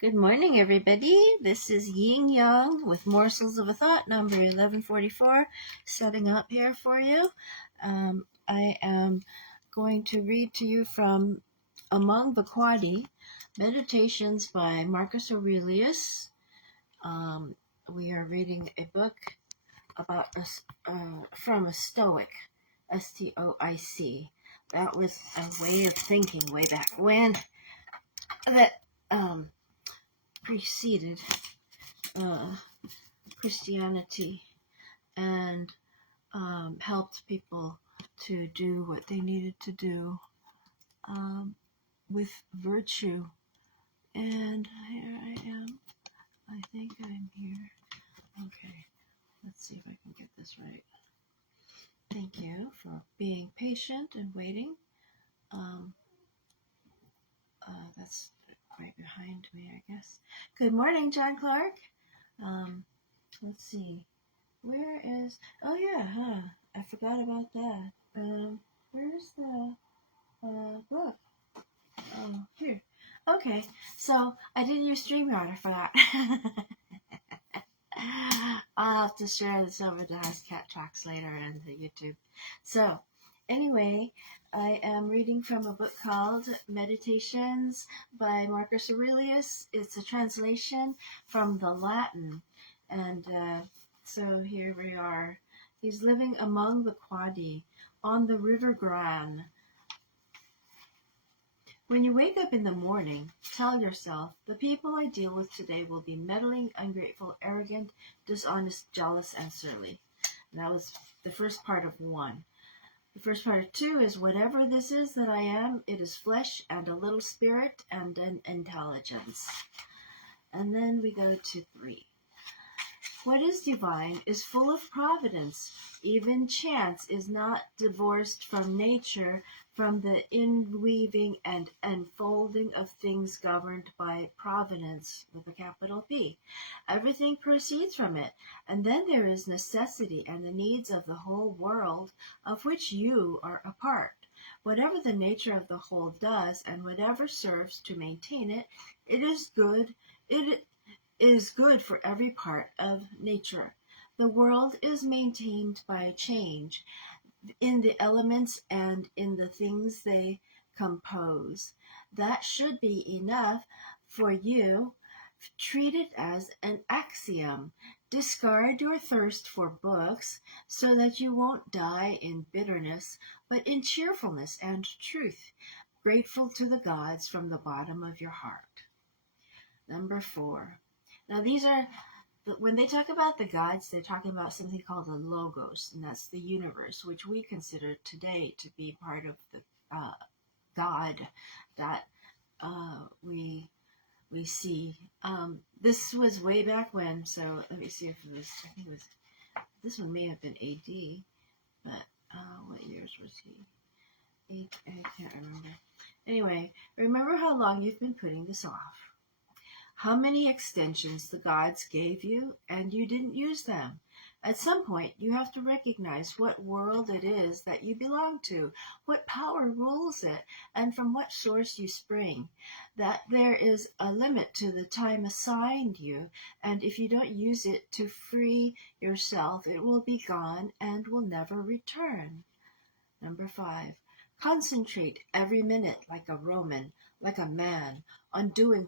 Good morning, everybody. This is Yin Yang with Morsels of a Thought, number 1144, setting up here for you. I am going to read to you from Among the Quadi, Meditations by Marcus Aurelius. We are reading a book about from a Stoic, Stoic. That was a way of thinking way back when that preceded Christianity and helped people to do what they needed to do with virtue. And here I am. I think I'm here. Okay, let's see if I can get this right. Thank you for being patient and waiting. That's right behind me, I guess. Good morning, John Clark. Let's see. Where is... Oh, yeah, I forgot about that. Where's the book? Oh, here. Okay, so I didn't use StreamYard, I forgot. I'll have to share this over to House Cat Talks later and the YouTube. So, anyway, I am reading from a book called Meditations by Marcus Aurelius. It's a translation from the Latin. And so here we are. He's living among the Quadi on the River Gran. When you wake up in the morning, tell yourself, the people I deal with today will be meddling, ungrateful, arrogant, dishonest, jealous, and surly. And that was the first part of 1. The first part of 2 is, whatever this is that I am, it is flesh and a little spirit and an intelligence. And then we go to 3. What is divine is full of providence. Even chance is not divorced from nature, from the inweaving and unfolding of things governed by providence, with a capital P. Everything proceeds from it, and then there is necessity and the needs of the whole world, of which you are a part. Whatever the nature of the whole does, and whatever serves to maintain it, it is good. It is good for every part of nature. The world is maintained by change in the elements and in the things they compose. That should be enough for you. Treat it as an axiom. Discard your thirst for books so that you won't die in bitterness, but in cheerfulness and truth, grateful to the gods from the bottom of your heart. Number 4. Now these are, when they talk about the gods, they're talking about something called the logos, and that's the universe, which we consider today to be part of the God that we see. This was way back when, so let me see if it was, I think it was, this one may have been AD, but what years was he? I can't remember. Anyway, remember how long you've been putting this off. How many extensions the gods gave you, and you didn't use them. At some point, you have to recognize what world it is that you belong to, what power rules it, and from what source you spring. That there is a limit to the time assigned you, and if you don't use it to free yourself, it will be gone and will never return. Number 5. Concentrate every minute like a Roman, like a man, on doing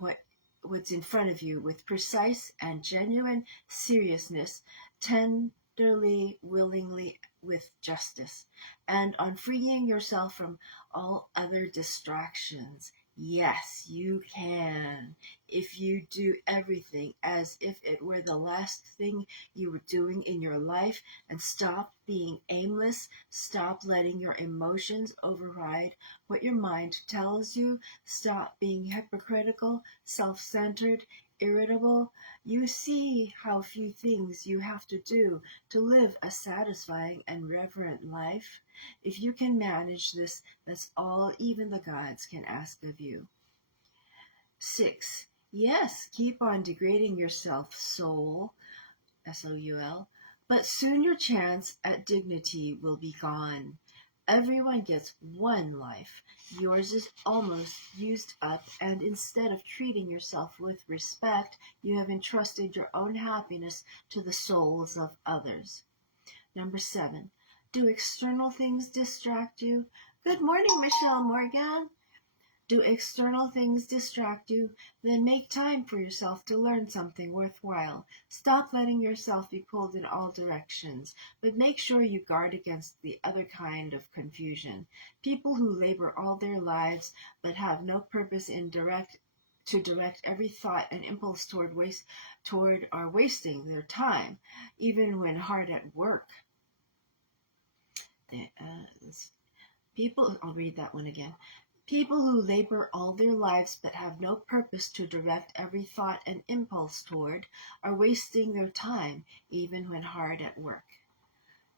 what's in front of you with precise and genuine seriousness, tenderly, willingly, with justice, and on freeing yourself from all other distractions. Yes, you can, if you do everything as if it were the last thing you were doing in your life, and stop being aimless, stop letting your emotions override what your mind tells you, stop being hypocritical, self-centered, irritable. You see how few things you have to do to live a satisfying and reverent life. If you can manage this, that's all even the gods can ask of you. 6. Yes, keep on degrading yourself, soul, S-O-U-L, but soon your chance at dignity will be gone. Everyone gets one life. Yours is almost used up, and instead of treating yourself with respect, you have entrusted your own happiness to the souls of others. Number 7. Do external things distract you? Good morning, Michelle Morgan. Do external things distract you? Then make time for yourself to learn something worthwhile. Stop letting yourself be pulled in all directions, but make sure you guard against the other kind of confusion. People who labor all their lives but have no purpose to direct every thought and impulse toward are wasting their time, even when hard at work. I'll read that one again. People who labor all their lives but have no purpose to direct every thought and impulse toward are wasting their time, even when hard at work.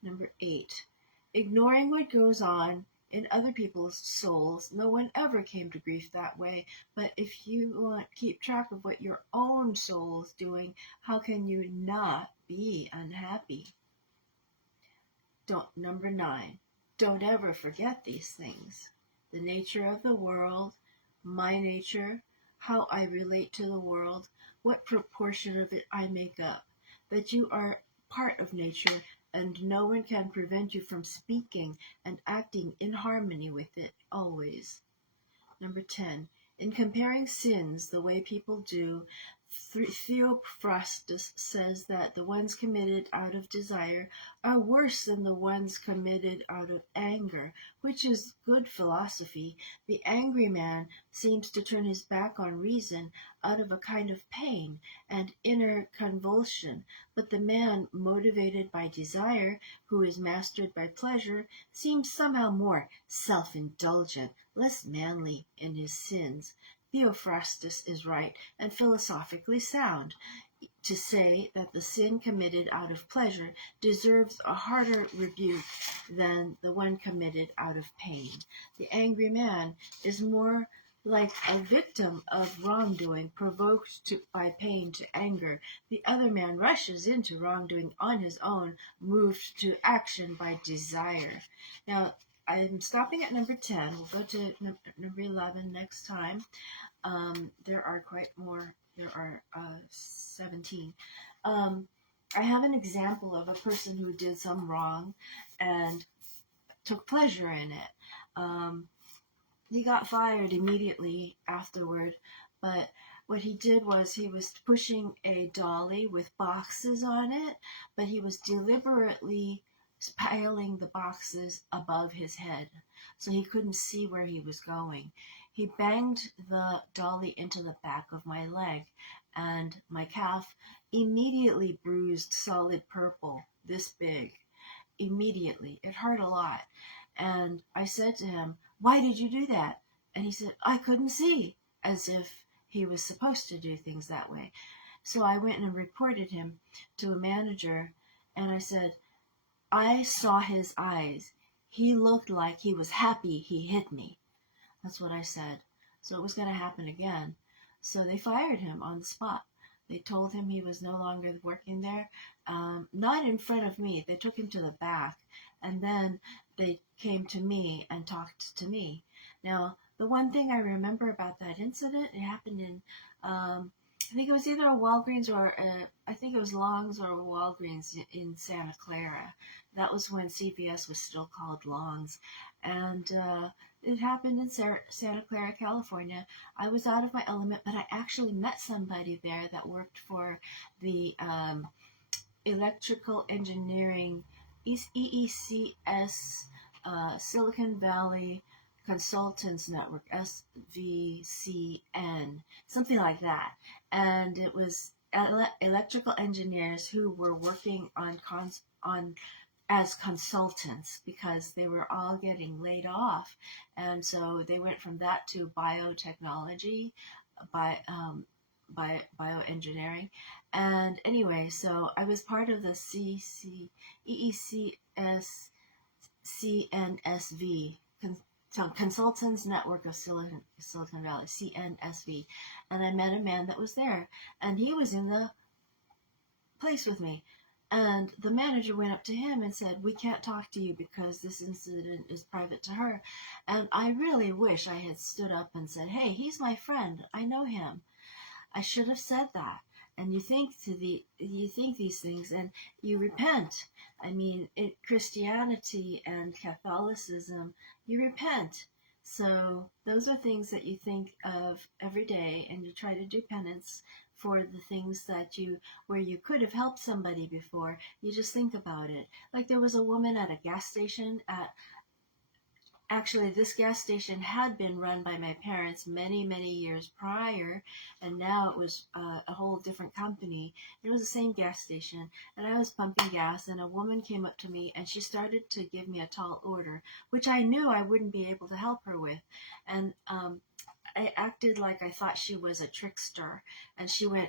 Number 8. Ignoring what goes on in other people's souls. No one ever came to grief that way, but if you want to keep track of what your own soul is doing, how can you not be unhappy? Number 9. Don't ever forget these things. The nature of the world, my nature, how I relate to the world, what proportion of it I make up, that you are part of nature and no one can prevent you from speaking and acting in harmony with it always. Number 10. In comparing sins the way people do, Theophrastus says that the ones committed out of desire are worse than the ones committed out of anger, which is good philosophy. The angry man seems to turn his back on reason out of a kind of pain and inner convulsion, but the man motivated by desire, who is mastered by pleasure, seems somehow more self-indulgent, less manly in his sins. Theophrastus is right and philosophically sound to say that the sin committed out of pleasure deserves a harder rebuke than the one committed out of pain. The angry man is more like a victim of wrongdoing provoked by pain to anger. The other man rushes into wrongdoing on his own, moved to action by desire. Now, I'm stopping at number 10. We'll go to number 11 next time. There are 17. I have an example of a person who did some wrong and took pleasure in it. He got fired immediately afterward, but what he did was he was pushing a dolly with boxes on it, but he was deliberately piling the boxes above his head, so he couldn't see where he was going. He banged the dolly into the back of my leg, and my calf immediately bruised solid purple, this big. Immediately. It hurt a lot. And I said to him, "Why did you do that?" And he said, "I couldn't see," as if he was supposed to do things that way. So I went and reported him to a manager, and I said, "I saw his eyes. He looked like he was happy he hit me." That's what I said. So it was going to happen again. So they fired him on the spot. They told him he was no longer working there. Not in front of me. They took him to the back. And then they came to me and talked to me. Now, the one thing I remember about that incident, it happened in, I think it was either a Walgreens or I think it was Long's or Walgreens in Santa Clara. That was when CVS was still called Long's. And it happened in Santa Clara, California. I was out of my element, but I actually met somebody there that worked for the electrical engineering, EECS, Silicon Valley Consultants Network, SVCN, something like that. And it was electrical engineers who were working on as consultants because they were all getting laid off, and so they went from that to biotechnology, bioengineering, and anyway, so I was part of the EECS CNSV, Consultants Network of Silicon Valley, CNSV, and I met a man that was there, and he was in the place with me. And the manager went up to him and said, "We can't talk to you because this incident is private to her." And I really wish I had stood up and said, "Hey, he's my friend. I know him." I should have said that. And you think these things and you repent. I mean, Christianity and Catholicism, you repent. So those are things that you think of every day, and you try to do penance for the things where you could have helped somebody before. You just think about it. Like there was a woman at a gas station Actually, this gas station had been run by my parents many, many years prior, and now it was a whole different company. It was the same gas station, and I was pumping gas, and a woman came up to me, and she started to give me a tall order, which I knew I wouldn't be able to help her with. And I acted like I thought she was a trickster, and she went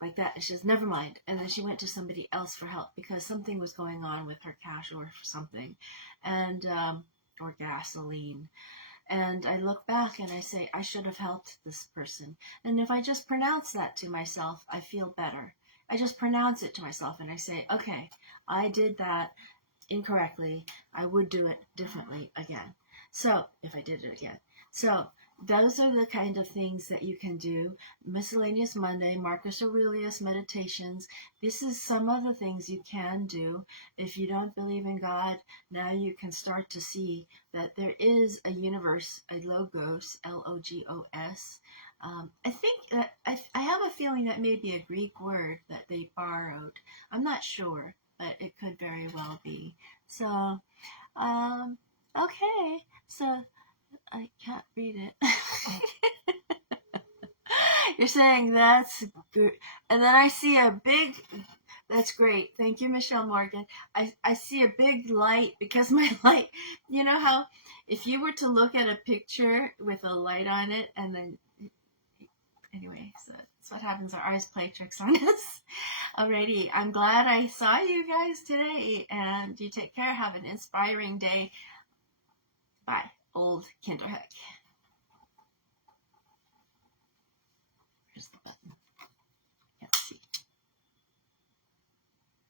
like that, and she says, "Never mind." And then she went to somebody else for help because something was going on with her cash or something. And or gasoline. And I look back and I say, I should have helped this person. And if I just pronounce that to myself, I feel better. I just pronounce it to myself and I say, okay, I did that incorrectly. I would do it differently again. So, if I did it again. So, those are the kind of things that you can do. Miscellaneous Monday, Marcus Aurelius meditations. This is some of the things you can do. If you don't believe in God, now you can start to see that there is a universe, a logos, Logos. I think that I have a feeling that may be a Greek word that they borrowed. I'm not sure, but it could very well be. So, okay. So, I can't read it. You're saying that's good. And then I see a big, that's great. Thank you, Michelle Morgan. I see a big light because my light, you know how if you were to look at a picture with a light on it and then, anyway, so that's what happens. Our eyes play tricks on us. Alrighty, I'm glad I saw you guys today, and you take care. Have an inspiring day. Bye, old Kinderhook. Here's the button.